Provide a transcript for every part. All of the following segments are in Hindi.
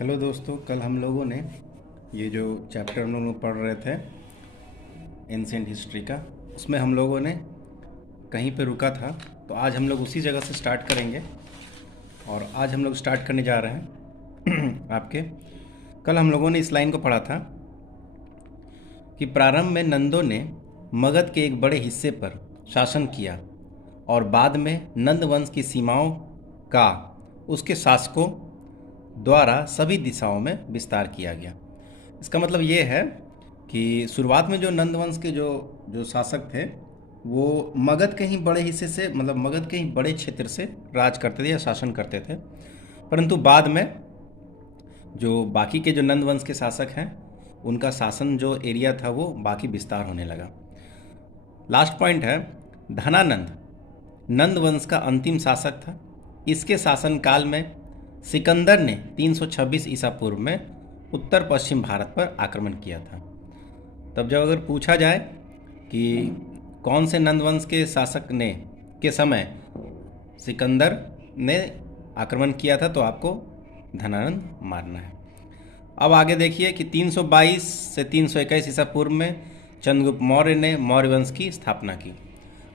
हेलो दोस्तों, कल हम लोगों ने ये जो चैप्टर हम लोग पढ़ रहे थे एंशिएंट हिस्ट्री का, उसमें हम लोगों ने कहीं पे रुका था। तो आज हम लोग उसी जगह से स्टार्ट करेंगे और आज हम लोग स्टार्ट करने जा रहे हैं आपके कल हम लोगों ने इस लाइन को पढ़ा था कि प्रारंभ में नंदों ने मगध के एक बड़े हिस्से पर शासन किया और बाद में नंद वंश की सीमाओं का उसके शासकों द्वारा सभी दिशाओं में विस्तार किया गया। इसका मतलब ये है कि शुरुआत में जो नंद वंश के जो जो शासक थे वो मगध के ही बड़े हिस्से से, मतलब मगध के ही बड़े क्षेत्र से राज करते थे या शासन करते थे, परंतु बाद में जो बाकी के जो नंद वंश के शासक हैं उनका शासन जो एरिया था वो बाकी विस्तार होने लगा। लास्ट पॉइंट है, धनानंद नंद वंश का अंतिम शासक था। इसके शासनकाल में सिकंदर ने 326 ईसा पूर्व में उत्तर पश्चिम भारत पर आक्रमण किया था। तब जब अगर पूछा जाए कि कौन से नंदवंश के शासक ने के समय सिकंदर ने आक्रमण किया था, तो आपको धनानंद मारना है। अब आगे देखिए कि 322 से 321 ईसा पूर्व में चंद्रगुप्त मौर्य ने मौर्य वंश की स्थापना की।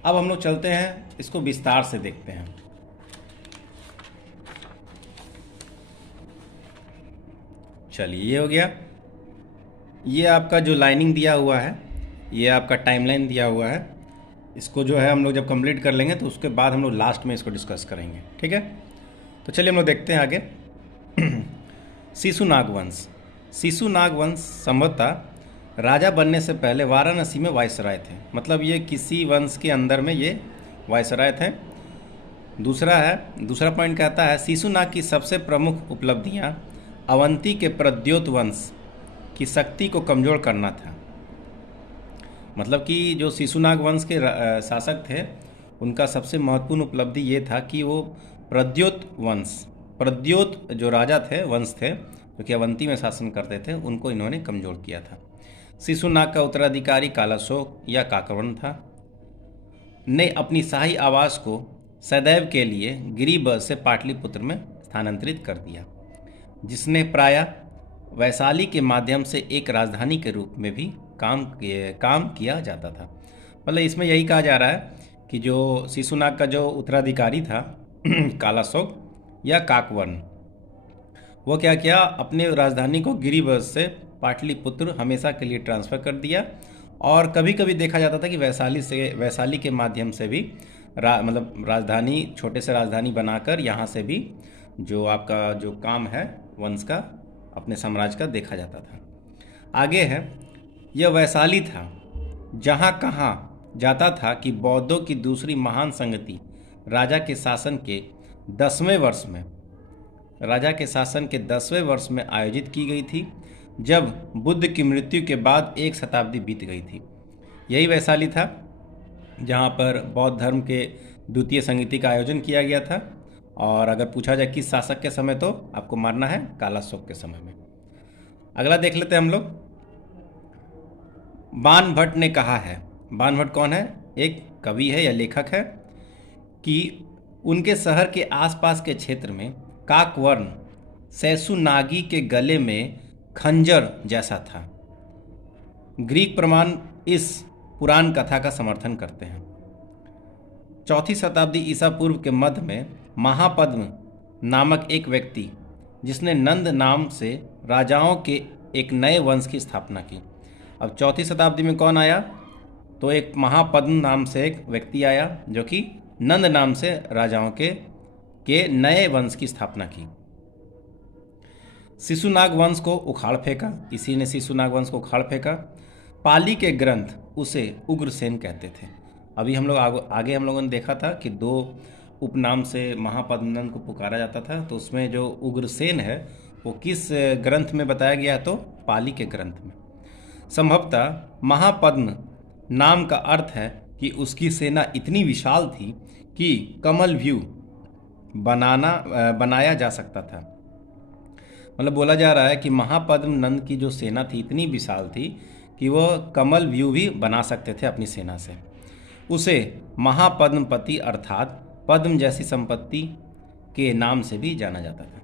अब हम लोग चलते हैं, इसको विस्तार से देखते हैं। चलिए, ये हो गया। ये आपका जो लाइनिंग दिया हुआ है, ये आपका टाइमलाइन दिया हुआ है। इसको जो है हम लोग जब कंप्लीट कर लेंगे तो उसके बाद हम लोग लास्ट में इसको डिस्कस करेंगे, ठीक है। तो चलिए हम लोग देखते हैं आगे। शिशुनाग वंश। शिशुनाग वंश संभवतः राजा बनने से पहले वाराणसी में वायसराय थे। मतलब ये किसी वंश के अंदर में ये वायसराय थे। दूसरा पॉइंट कहता है शिशुनाग की सबसे प्रमुख उपलब्धियां अवंती के प्रद्योत वंश की शक्ति को कमज़ोर करना था। मतलब कि जो शिशुनाग वंश के शासक थे उनका सबसे महत्वपूर्ण उपलब्धि ये था कि वो प्रद्योत जो राजा थे, वंश थे जो कि अवंती में शासन करते थे, उनको इन्होंने कमज़ोर किया था। शिशुनाग का उत्तराधिकारी कालाशोक या काकवर्ण था, ने अपनी शाही आवास को सदैव के लिए गिरिबध से पाटलिपुत्र में स्थानांतरित कर दिया, जिसने प्रायः वैशाली के माध्यम से एक राजधानी के रूप में भी काम किया जाता था। मतलब इसमें यही कहा जा रहा है कि जो शिशुनाग का जो उत्तराधिकारी था कालाशोक या काकवर्ण, वो क्या किया, अपने राजधानी को गिरिबध से पाटलिपुत्र हमेशा के लिए ट्रांसफ़र कर दिया। और कभी कभी देखा जाता था कि वैशाली के माध्यम से भी मतलब राजधानी, छोटे से राजधानी बनाकर यहाँ से भी जो आपका जो काम है वंश का, अपने साम्राज्य का, देखा जाता था। आगे है, यह वैशाली था जहाँ कहा जाता था कि बौद्धों की दूसरी महान संगति राजा के शासन के 10वें वर्ष में आयोजित की गई थी, जब बुद्ध की मृत्यु के बाद 1 शताब्दी बीत गई थी। यही वैशाली था जहाँ पर बौद्ध धर्म के द्वितीय संगति का आयोजन किया गया था। और अगर पूछा जाए किस शासक के समय, तो आपको मारना है कालाशोक के समय में। अगला देख लेते हैं हम लोग। बाणभट्ट ने कहा है, बाणभट्ट कौन है, एक कवि है या लेखक है, कि उनके शहर के आसपास के क्षेत्र में काकवर्ण शिशुनागी के गले में खंजर जैसा था। ग्रीक प्रमाण इस पुराण कथा का समर्थन करते हैं। 4वीं शताब्दी ईसा पूर्व के मध्य में महापद्म नामक एक व्यक्ति, जिसने नंद नाम से राजाओं के एक नए वंश की स्थापना की। अब 4वीं शताब्दी में कौन आया, तो एक महापद्म नाम से एक व्यक्ति आया जो कि नंद नाम से राजाओं के नए वंश की स्थापना की। शिशुनाग वंश को उखाड़ फेंका, इसी ने शिशुनाग वंश को उखाड़ फेंका। पाली के ग्रंथ उसे उग्रसेन कहते थे। अभी हम लोग आगे हम लोगों ने देखा था कि 2 उपनाम से महापद्मनंद को पुकारा जाता था, तो उसमें जो उग्रसेन है वो किस ग्रंथ में बताया गया, तो पाली के ग्रंथ में। संभवतः महापद्म नाम का अर्थ है कि उसकी सेना इतनी विशाल थी कि कमल व्यू बनाया जा सकता था। मतलब बोला जा रहा है कि महापद्म नंद की जो सेना थी इतनी विशाल थी कि वह कमल व्यू भी बना सकते थे अपनी सेना से। उसे महापद्मपति अर्थात पद्म जैसी संपत्ति के नाम से भी जाना जाता था।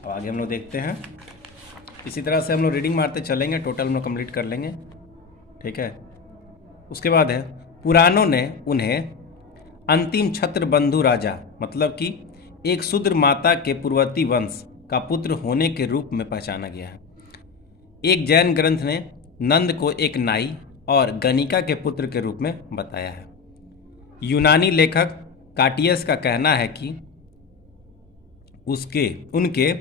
अब आगे हम लोग देखते हैं। इसी तरह से हम लोग रीडिंग मारते चलेंगे, टोटल हम लोग कंप्लीट कर लेंगे। ठीक है। उसके बाद है, पुराणों ने उन्हें अंतिम छत्र बंधु राजा, मतलब कि एक शूद्र माता के पूर्ववर्ती वंश का पुत्र होने के रूप में पहचाना गया है। एक जैन ग्रंथ ने नंद को एक नाई और गणिका के पुत्र के रूप में बताया है। यूनानी लेखक काटियस का कहना है कि उनके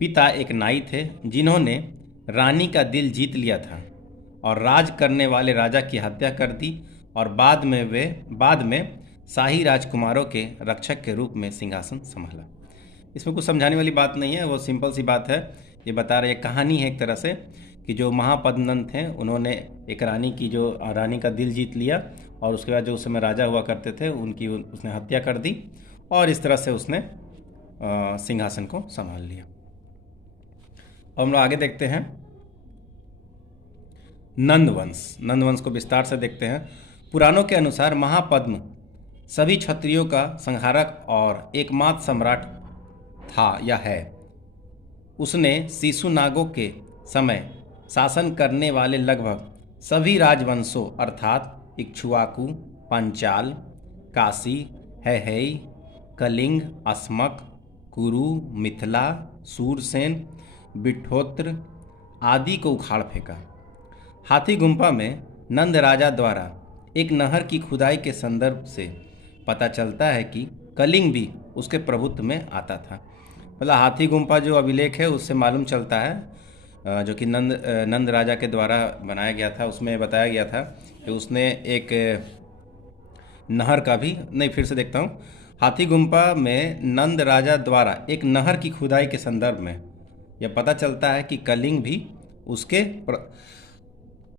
पिता एक नाई थे जिन्होंने रानी का दिल जीत लिया था और राज करने वाले राजा की हत्या कर दी, और बाद में शाही राजकुमारों के रक्षक के रूप में सिंहासन संभाला। इसमें कुछ समझाने वाली बात नहीं है, वो सिंपल सी बात है। ये बता रही है, कहानी है एक तरह से, कि जो महापद्मनंद थे उन्होंने एक रानी का दिल जीत लिया, और उसके बाद जो उस समय राजा हुआ करते थे उसने हत्या कर दी, और इस तरह से उसने सिंहासन को संभाल लिया। अब हम लोग आगे देखते हैं नंदवंश को विस्तार से देखते हैं। पुराणों के अनुसार महापद्म सभी क्षत्रियों का संहारक और एकमात्र सम्राट था या है। उसने शिशुनागों के समय शासन करने वाले लगभग सभी राजवंशों अर्थात इक्ष्वाकु, पंचाल, काशी, हैहई, कलिंग, अस्मक, कुरु, मिथिला, सूरसेन, बिठोत्र आदि को उखाड़ फेंका। हाथी गुम्फा में नंद राजा द्वारा एक नहर की खुदाई के संदर्भ से पता चलता है कि कलिंग भी उसके प्रभुत्व में आता था। मतलब हाथी गुम्फा जो अभिलेख है उससे मालूम चलता है, जो कि नंद राजा के द्वारा बनाया गया था, उसमें बताया गया था कि उसने एक नहर का भी, नहीं फिर से देखता हूँ, हाथी गुम्फा में नंद राजा द्वारा एक नहर की खुदाई के संदर्भ में यह पता चलता है कि कलिंग भी उसके